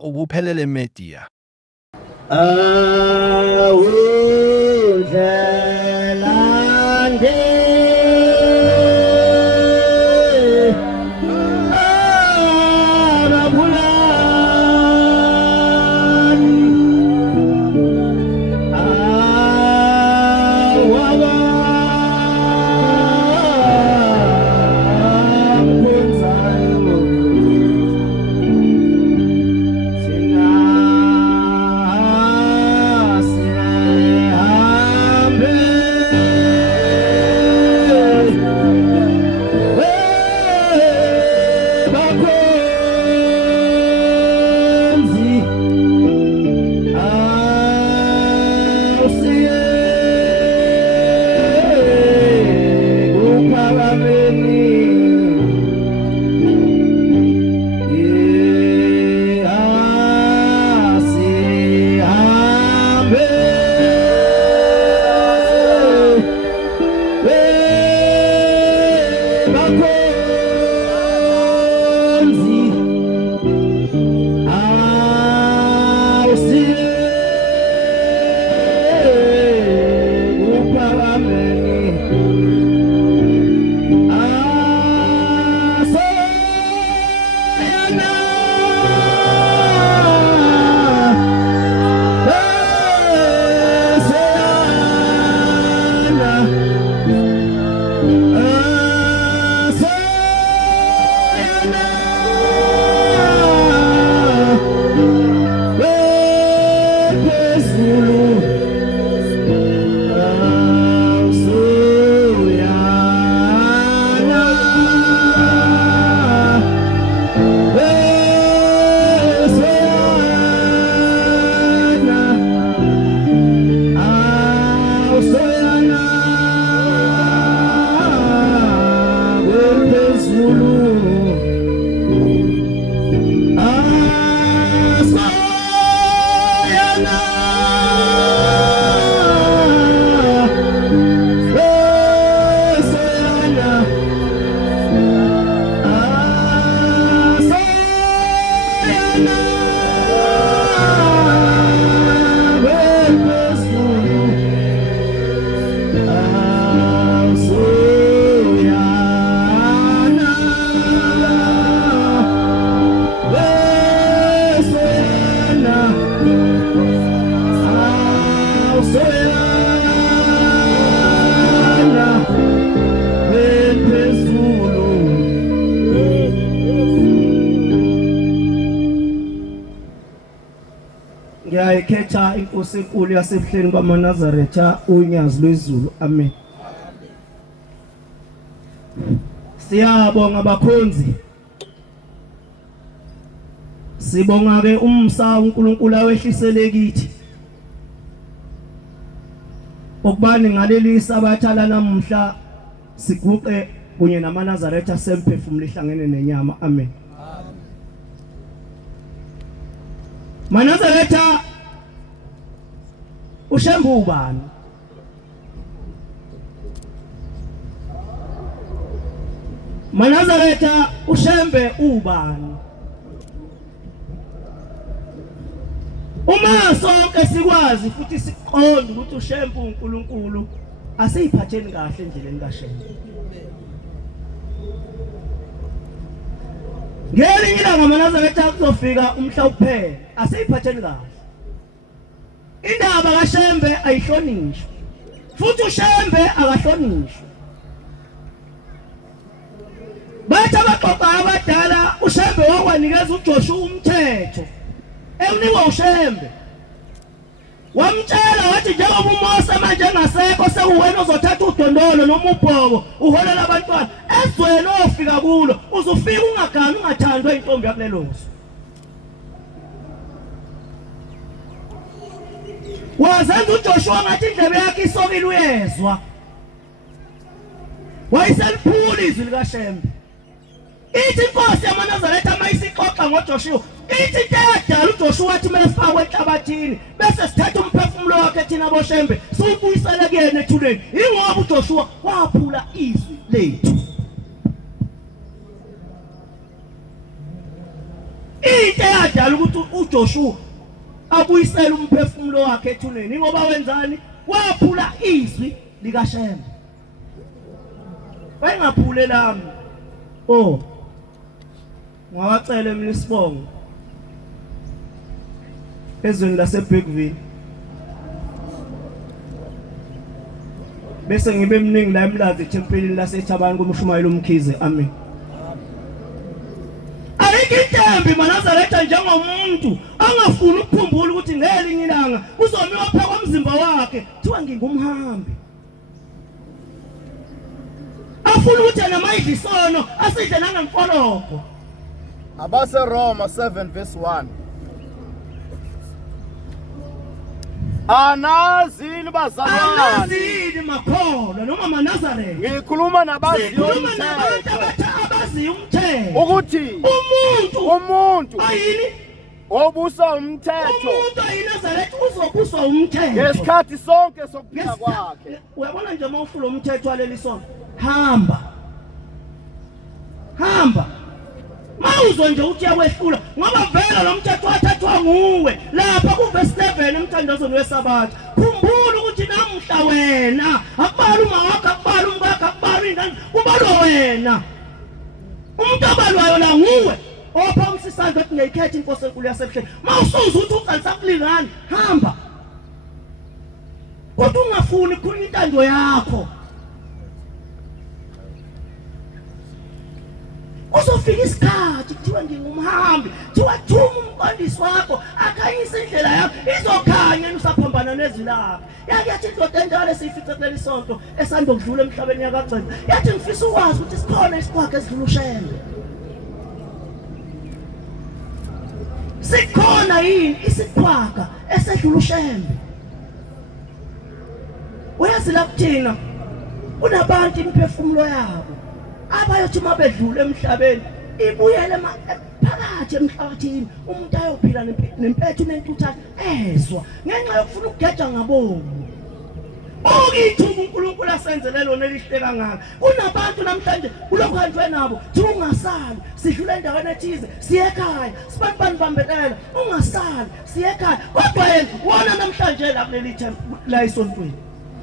ubuphelele media. Ngiyayikhetha inkosi enkulu yasebuhleni kwaManazaretha unyazi lwezulu. Amen. Siyabonga abakhonzi. Sibonga ke umsa uNkulunkulu awehlisele kithi. Okubani ngaleli sabathala namuhla siguqe kunye naManazaretha semphefumulo ihlangene nenyama. Amen. Manazaretha uShembe ubani? Manazaretha uShembe ubani? Uma sonke sikwazi futhi siqonde ukuthi uShembe uNkulunkulu asiyiphatheni kahle endleleni kaShembe. Ngelinye ilanga Manazaretha kuzofika umhla uphela asiyiphatheni kahle. Indaba kaShembe ayihlonishwe futhi uShembe akahlonishwe. Bathi abaxoxa abadala uShembe wakwanikeza uJoshua umthetho ewunikwa uShembe. Wamtshela wathi njengoba uMose manje engasekho sekuwena uzothatha udondolo noma ubhobo uholela abantwana ezweni ofika kulo uzofika ungagani ungathandwe intombi yakulelozo. Wazenza uJoshua ngathi indlebe yakhe isokile uyezwa. Wayeseliphula izwi likaShembe. Ithi inkosi yaManazaretha mayisixoxa ngoJoshua ithi into eyadala uJoshua wathi kumele sifakwe enhlabathini bese sithatha umphefumulo wakhe thina boShembe siwubuyisele kuyena ethuleni. Ingoba uJoshua waphula izwi lethu. into eyadala ukuthi uJoshua abuyisela umphefumulo wakhe ethuneni ngoba wenzani waphula izwi likaShembe wayengaphule lami ngawacela mina isibongo ezweni laseBergville bese ngibe mningi la emlazi ethempelini laseThabani kuMshumayeli uMkhize amen. Ayikithembi maNazaretha njengomuntu angafuni ukukhumbula ukuthi ngelinye ilanga uzomiwa phela komzimba wakhe kuthiwa ngingumhambi. Afuna ukuthi namayidlisono asidle nangemfoloko. Abase Roma 7 verse 1. Anazini bazalwane. Anazini makholwa noma maNazaretha. Ngikhuluma nabaziyo umthetho. Ukuthi umuntu ayini obusa umthetho. Umuntu ayiNazaretha uzobusa umthetho. Ngesikhathi sonke sokuphila kwakhe. Uyabona nje mawufula umthetho waleli sonto. Hamba. Mawuzwa nje uthi yakwehlula ngoba vela lo mthetho wathathwa nguwe lapha kuverse 11 emthandazweni weSabatha. Khumbula ukuthi namhla wena akubali uma wakho akubali umkakho akubali ingane kubalwa wena. Umuntu abalwayo la nguwe opha umsisandla ukuthi ngiyikhetha inkosi enkulu yasebuhleni. Mawusuza ukuthi uqalisakulingani hamba. Kodwa ungafuni ukukhuluma intando yakho. Uzofika isikhathi kuthiwa ngingumhambi kuthiwa thuma umqondisi wakho akhanyisa indlela yakho izokhanya usaphambana nezilapha. Yathi indoda enjalo siyifice kuleli sonto esanda ukudlula emhlabeni yakagcina yathi ngifisa ukwazi ukuthi sikhona isikhwakhe esidlula uShembe. Sikhona yini isikhwakha esedlula uShembe? Uyazi la kuthina kunabantu imphefumulo yabo abayothi mabedlula emhlabeni ibuyele phakathi emhlabathini umuntu ayophila nempethu nentuthane ezwa ngenxa yokufuna ukugeja ngabomu. Ukithuka uNkulunkulu asenzele lona elihle kangaka. Kunabantu namhlanje kulokho kanjwe nabo thi ungasali sidlula endaweni ethize siye ekhaya sibantu bambelela ungasali siye ekhaya kodwa yena wona namhlanje la kuleli themba la esontweni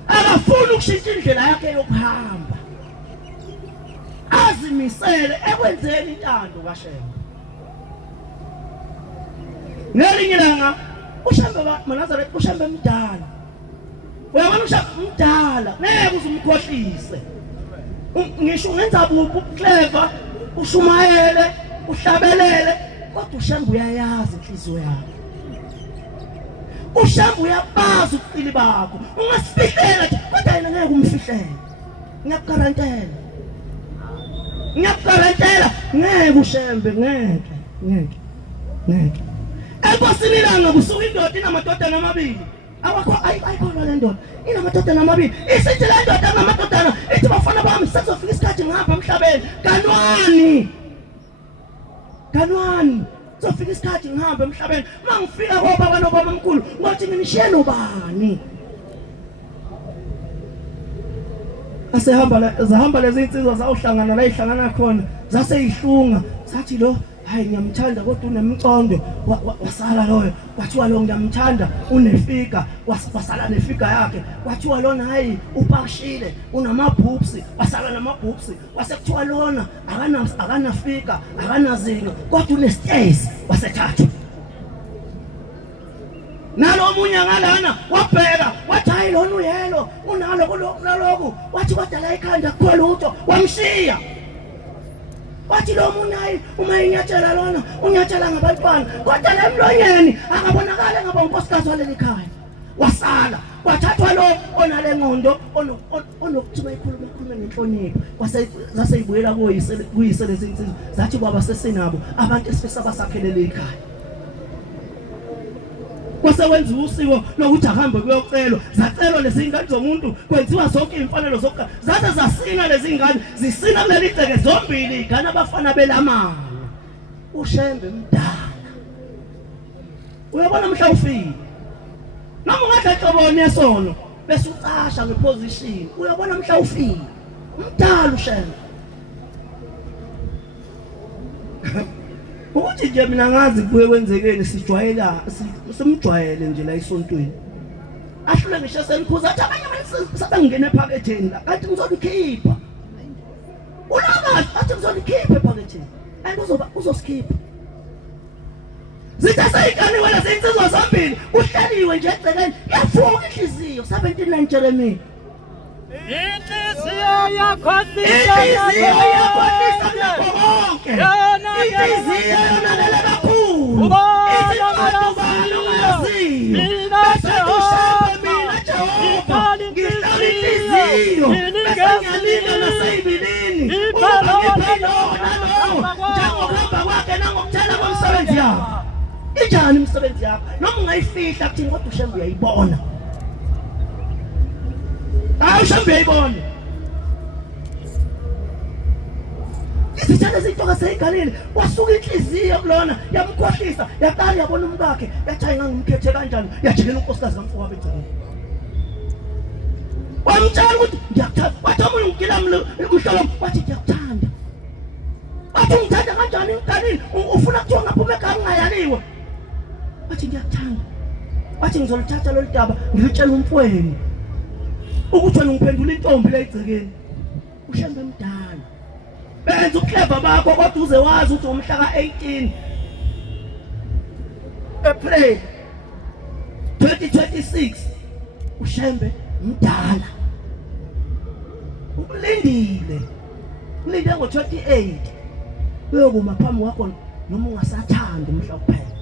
akafuni ukushintsha indlela yakhe yokuhamba. Azimisele ekwenzeni intando kaShembe. Ngelinye ilanga uShembe maNazaretha uShembe mdala. Uyabona uShembe mdala ngeke uzumkhohlise. Ngisho ungenza buphi uclever ushumayele uhlabelele kodwa uShembe uyayazi inhliziyo yakhe. uShembe uyabaza ubuqili bakho ungasifihlela kodwa yena ngeke umfihlela. Ngiyakugarantela ngeke uShembe ngeke. Enkosini ilanga kusuka indoda inamadodana amabili. Awakho ayikhona le ndoda inamadodana amabili. Isithi le ndoda ngamadodana ithi bafana bami sezofika isikhathi ngihamba emhlabeni. Kanwani zofika isikhathi ngihamba emhlabeni. Mangifika kwababa nobaba omkhulu ngothi nginishiye nobani. Zahamba lezi insizwa zawuhlangana la ihlangana khona zaseyihlunga sathi lo hayi ngiyamthanda kodwa unemcondo wasala loyo kwathiwa lo ngiyamthanda unefika wasala nefika yakhe kwathiwa lona hayi upashile unamabhubsi wasala namabhubsi wasekuthiwa lona akanafika akanazinyo kodwa unestays wasethatha nalo omunye ngalana wabheka wathi hayi lona uyelo unalo naloku wathi kodwa ikhanda kukhona lutho wamshiya wathi lo muntu hayi uma inyathela lona unyathela ngabantwana kodwa lemlonyeni akabonakala ngaba unkosikazi waleli khaya wasala wathathwa lo onale ngqondo onokuthuma ikhuluma ngenhlonipho zaseyibuyela kuyise lezi insizwa zathi baba sesinabo abantu esifisa basakhelele ekhaya. Kwasekwenziwa usiko lokuthi ahambe kuyocelwa zacelwa lezi ingane zomuntu kwenziwa zonke imfanelo zokukhala zaze zasina lezi ingane zisina kuleli ceke zombili ingane abafana belamana. uShembe mdala uyabona mhla ufika noma ungadlaqobona yesono bese ucasha ngeposition uyabona mhla ufika mdala uShembe. uthi nje mina ngazi kuye kwenzekeni sijwayela simjwayele nje la esontweni ahlule ngisho senikhuza athi abanye abantu sabangena ephaketheni la kanti ngizolikhipha ulakazi athi ngizolikhipha ephaketheni and uzosikipha zithe seyigani wena seyitsizwa zombili uhleliwe nje egcekeni yafuka inhliziyo 79 Jeremiah inhliziyo yakho konke inhliziyo yonakele kakhulu injani imisebenzi yakho noma ungayifihla kuthini kodwa ushembe uyayibona ushembe uyayibona izithanda zitoka seyigalile wasuka inhliziyo kulona yamkhohlisa yaqala yabona umkakhe yathi ngangimkhethe kanjani yajikela unkosikazi kamfowabo egcekeni wamtshela ukuthi ngiyakuthanda wathi omunye ungigila umhlolo wathi ngiyakuthanda wathi ungithanda kanjani ngigalile ufuna kuthiwa ngaphume ekhaya ngingayaliwe wathi ngiyakuthanda wathi ngizolithatha lolu daba ngilitshela umfweni ukuthi wena ungiphendula intombi la egcekeni ushembe mdala benza uclever bakho kodwa uze wazi ukuthi umhla ka-18 April 2026 ushembe mdala ulindile ngo-28 uyokuma phambi kwakho noma ungasathandi umhla kuphela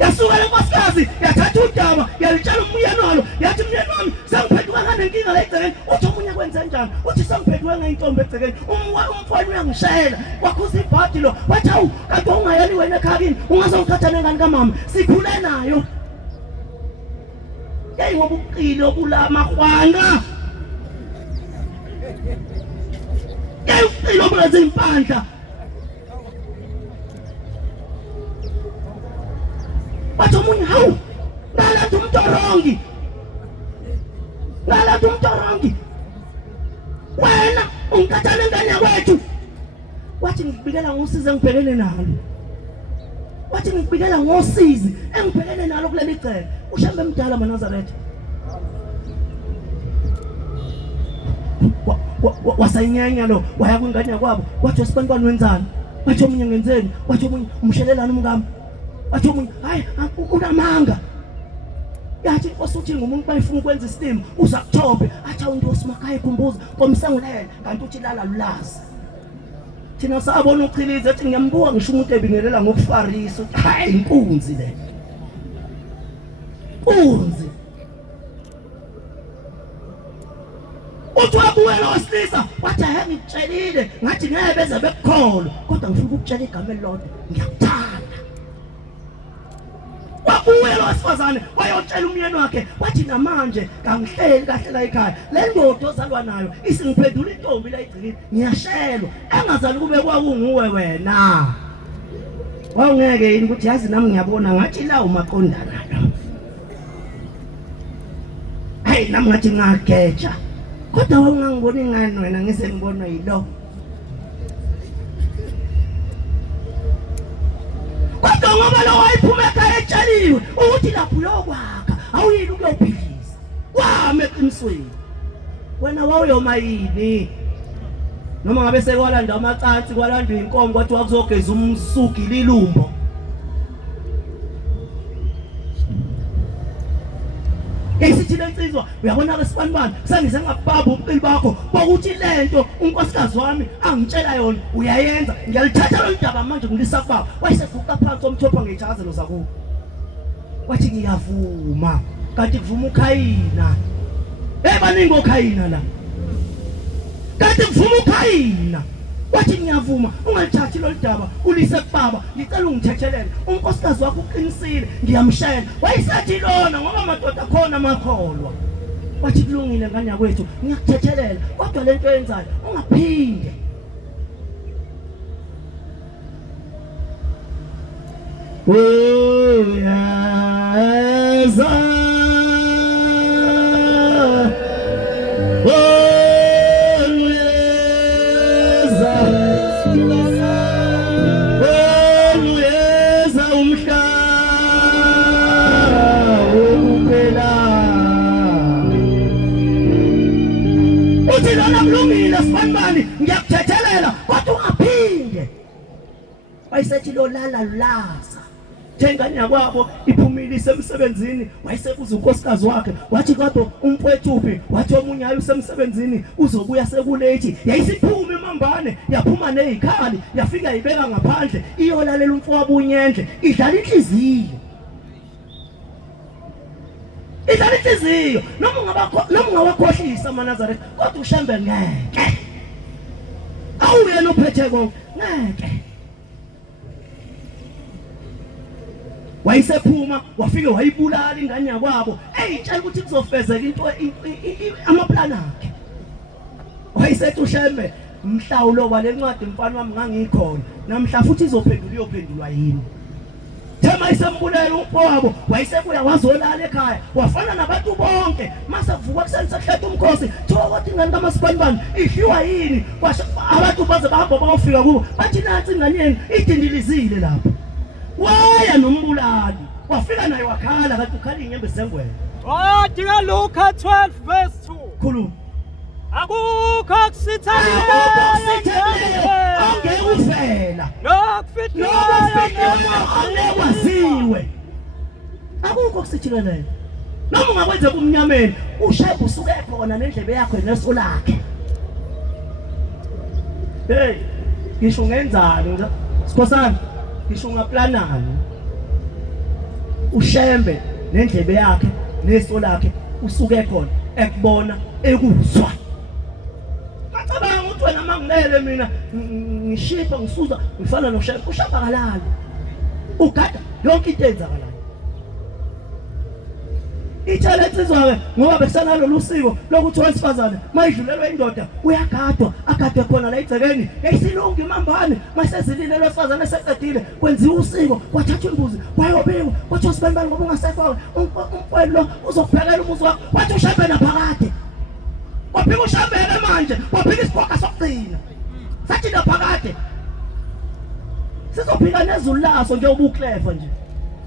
yasuka le nkosikazi yathatha udaba yalitshela umyeni walo yathi myeni wami sengiphenduka nganenkinga la egcekeni uthi omunye kwenze njani uthi sengiphenduke ngayintombi egcekeni umfowenu uyangishayela wakhuza ibhadi lo wathi hawu kanti ungayeli wena ekhaya kini ungazongithatha nengane kamama sikhule nayo yayi ngoba ubuqili obula mahwanga yayi ubuqili obula zimpandla wathi omunye hawu ngalanda umtorongi wena ungikhathane ngane yakwethu wathi ngikubikela ngosizi engibhekene nalo wathi ngikubikela ngosizi engibhekene nalo kuleli cele ushambe mdala maNazaretha wasayinyanya lo waya kwingane yakwabo wathi wesibantwana wenzani wathi omunye ngenzeni wathi omunye umshelelana umkami wathi omunye hayi unamanga yathi inkosi uthi ngumuntu bayifuna ukwenza isimo uza kuthobe athi awuntosi makhaya ikhumbuza komsangulela kanti uthi lala lulazi thina sabona uchilize ethi ngiyambuka ngisho umuntu ebingelela ngokufarisa hayi inkunzi le inkunzi uthi wabuwela wasilisa wathi hayi ngitshelile ngathi ngeke beze bekukholwa kodwa ngifuna ukutshela igama elilodwa ngiyakuthanda wabuwela wasifazane wayotshela umyeni wakhe wathi namanje kangihleli kahle la ekhaya le ndoda ozalwa nayo isingiphendula intombi la egcikini ngiyashelwa engazali kube kwakunguwe wena wawungeke yini ukuthi yazi nami ngiyabona ngathi la umaqondana lo hayi nami ngathi ngageja kodwa wawungangiboni ngani wena ngise ngibonwa yilo kodwa ngoba lo wayiphuma ekhaya etsheliwe ukuthi lapho uyokwakha awuyini ukuyophilisa kwame eqinisweni wena wawuyoma yini noma ngabe sekwalanda amacansi kwalandwa inkomo kwathiwa kuzogeza umsuki lilumbo esithi lensizwa uyabona ke sibanibani sengize ngababa ubuqili bakho bokuthi lento unkosikazi wami angitshela yona uyayenza ngiyalithatha lo ndaba manje ngilisa kubaba wayesefuqa phansi omthopha ngejazelo zakubo wathi ngiyavuma kanti kuvuma uKhayina baningi oKhayina la kanti kuvuma uKhayina wathi ngiyavuma ungalithathi lo ndaba ulise kubaba ngicela ungithethelele unkosikazi wakho uqinisile ngiyamshela wayesathi lona ngoba amadoda khona amakholwa wathi kulungile ngane yakwethu ngiyakuthethelela kodwa lento yenzayo ungaphinde yaza Yes. wayesethi lolala lulaza thengane yakwabo iphumile isemsebenzini wayesekuza unkosikazi wakhe wathi kade umfowethu wathi omunye hayi usemsebenzini uzobuya sekulethi yayisiphume emambane yaphuma nezikhali yafika ibeka ngaphandle iyolalela umfowabo uNyendle idlala inhliziyo noma ungawakhohlisa amaNazaretha kodwa uShembe ngeke awuyena uphethe konke ngeke wayesephuma wafika wayibulala ingane yakwabo eyitshela ukuthi kuzofezeka into amaplani akhe wayesethi uShembe mhlawulo walencwadi mfana wami ngangikhona namhla futhi iyophendulwa yini thema isembulela umfowabo wayesebuya wazolala ekhaya wafana nabantu bonke mase kuvuka kusensekhetha umkhosi thiwa kodwa ingane kaMasibanibani idliwa yini abantu baze bahamba bayofika kubo bathi nansi ingane yenu idindilizile lapha waya nombulali wafika naye wakhala kanti ukhala inyembe zengwele dinga Luka 12 verse 2 khuluma akukho kusithalileyo angeke ufela nokufithileyo angekwaziwe akukho kusithilileyo noma ungakwenza kumnyameni uShembe usuke khona nendlebe yakho neso lakhe hey ngisho ngenzalo sikhosana ngisho ngaplanani uShembe nendlebe yakhe neso lakhe usuke khona ekubona ekuzwa ngicabanga ukuthi wena mangilele mina ngishipha ngisuza ngifana noShembe uShembe kalala ugada yonke into enzakalayo ithele insizwa ngoba besanalo lusiko lokuthi owesifazane mayidlulelwe indoda uyagadwa agadwe khona la igcekeni yayisilunga imambane masezilile losifazane eseqedile kwenziwa usiko wathathwa imbuzi wayobekwa wathi uSibambani ngoba ungasekho umfowethu lo uzokuphekela umuzi wakho wathi uShembe naphakade waphika uShembe manje waphika isipoka sokugcina sathi naphakade sizophika nezulu laso nje ubuklefa nje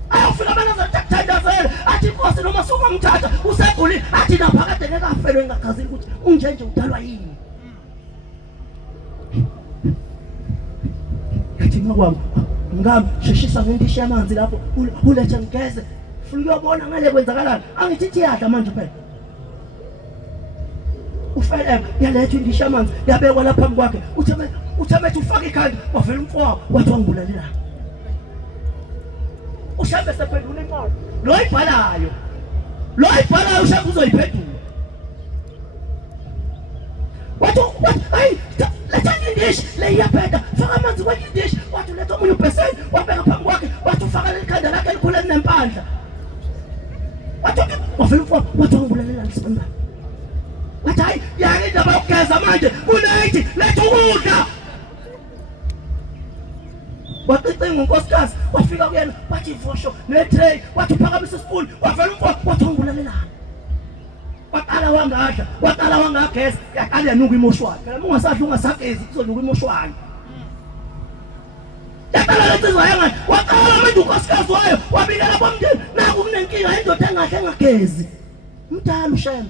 ayofika amaNazaretha akuthandazela athi inkosi noma sungamthatha usegulile athi naphakade ngeke afelwe ngagazini ukuthi unjenje udalwa yini yathi makwami ngami sheshisa ngendisha yamanzi lapho ulethe ngigeze ufuna ukuyobona ngale kwenzakalani angithi iyadla manje phela ufele yaletha indisha yamanzi yabekwa lapha phambi kwakhe uthemethe ufaka ikhanda wavela umfowabo wathi wangibulalela uShembe sephendula imali lo ibhalayo uShembe uzoyiphendula wathi hayi letha indishi leyapheda faka amanzi kwenye indishi wathi letha omunye ubheseni wabeka phambi kwakhe wathi ufaka ikhanda lakhe elikhulu elinempandla wathi wavela umfowabo wathi wangibulalela Sibambani wathi hayi yake indaba yokugeza manje kunethi letha ukudla waqicinga unkosikazi wafika kuyena wathi ivosho netray wathi uphakamisa ispoon wavela umfowabo wathi ungibulelelana waqala wangageza yaqala yanuka imoshwani phela ungasadla ungasagezi kuzonuka imoshwani yaqala lensizwa yangani waqala manje unkosikazi wayo wabikela kwamndeni naku kunenkinga indoda engahle engagezi umdala uShembe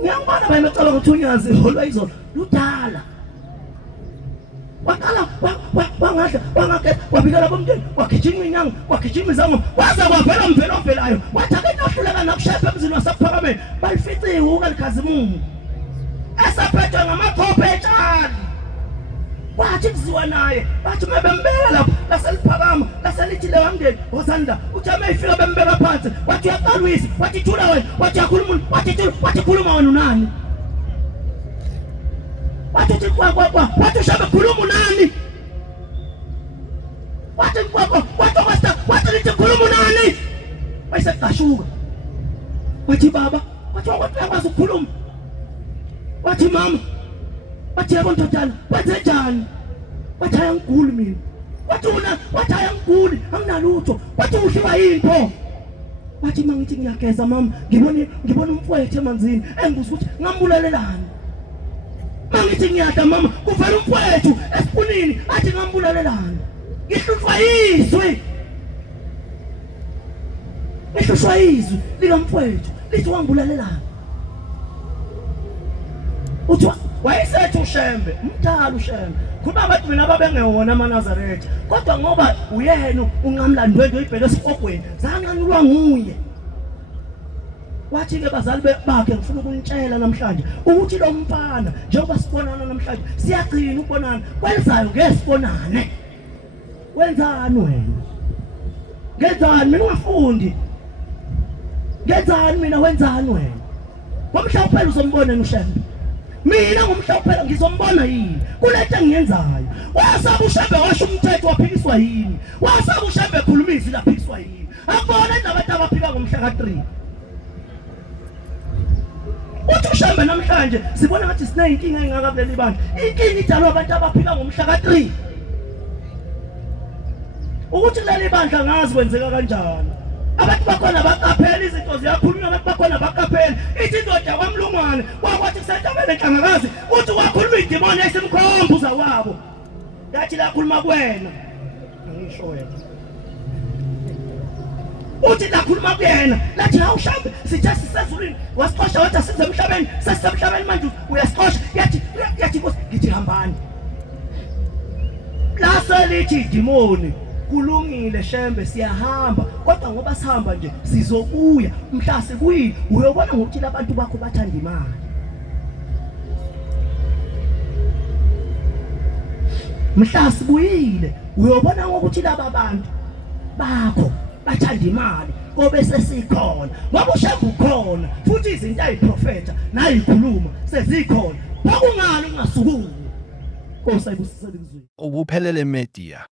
ngiyangibona bayimecala ngothunyazi holwayizolo ludala waqala wangakhe wabikela bomntwana wagijima inyanga wagijima izango waze kwavela umvelo ovelayo wathi ake nohluleka nakuShembe emzini wasephakameni balifica ihuka likhazimumo esaphethwe ngamakhophe etshali wathi kuziwa naye bathi mebembeka lapho laseliphakama laselithi lewamndeni wosanda uthi ameyifika bembeka phansi wathi uyaqalwisa wathi thula wena wathi yakhuluma wathi khuluma wena unani wathi wathi uShembe khuluma nani wathi lithi khuluma nani wayeseqashuka wathi baba wathi wakwazi ukukhuluma wathi mama wathi yabo ndodana wenze njani wathi ayangiguli mina wathi ayangiguli anginalutho wathi udliwa yinto wathi mangithi ngiyageza mama ngibona umfowethu emanzini engizwe ukuthi ngambulelelani mangithi ngiyadla mama kuvela umfowethu esipunini athi ngambulelelani ngihlushwa izwi likamfowethu lithi wangibulelelani uthi wayesethi uShembe umdala uShembe kuba abantu mina babengewona amaNazaretha kodwa ngoba uyena unqamlandi wethu oyibheke esifogweni zanqanyulwa nguye. Wathi ke bazali bakhe ngifuna ukunitshela namhlanje ukuthi lo mfana njengoba sibonana namhlanje siyagcina ukubonana kwenzayo ngesibonane. Wenzani wena? Ngenzani mina ungafundi? Ngenzani mina wenzani wena? Ngomhla uphela uzombona uShembe. Mina ngomhla uphela ngizombona yini? Kulethe engiyenzayo. Wasaba uShembe washo umthetho waphikiswa yini? Wasaba uShembe ekhuluma izwi laphikiswa yini? Akubona indaba abaphika ngomhla ka3. Uthi uShembe namhlanje sibona ngathi sineyinkinga engaka kuleli bandla. Inkinga idalwa abantu abaphika ngomhla ka3. Ukuthi leli bandla ngazi kwenzeka kanjani. Abantu bakhona baqaphela izinto ziyakhulunywa abantu bakhona baqaphela. Ithi indoda kwaMlungwane wakwathi kusentabeni enhlangakazi uthi wakhuluma idimoni esimkhombuza wabo. Yathi la khuluma kuwena. Angisho wena. Uthi la khuluma kuyena. Lathi la uShembe sithe sisezulwini wasiqosha wathi asize emhlabeni sesisemhlabeni manje uyasiqosha yathi Nkosi ngithi hambani. La selithi idimoni kulungile Shembe siyahamba kodwa ngoba sihamba nje sizobuya mhla sekuyini uyobona ngokuthi labantu bakho bathanda imali. Mhla sibuyile uyobona ngokuthi laba bantu bakho bathanda imali kobe sesikhona ngoba uShembe ukhona futhi izinto ayiprofeta nayikhuluma sezikhona bakungani ungasukumi. Nkosi ayibusisele izwi. Ubuphelele media.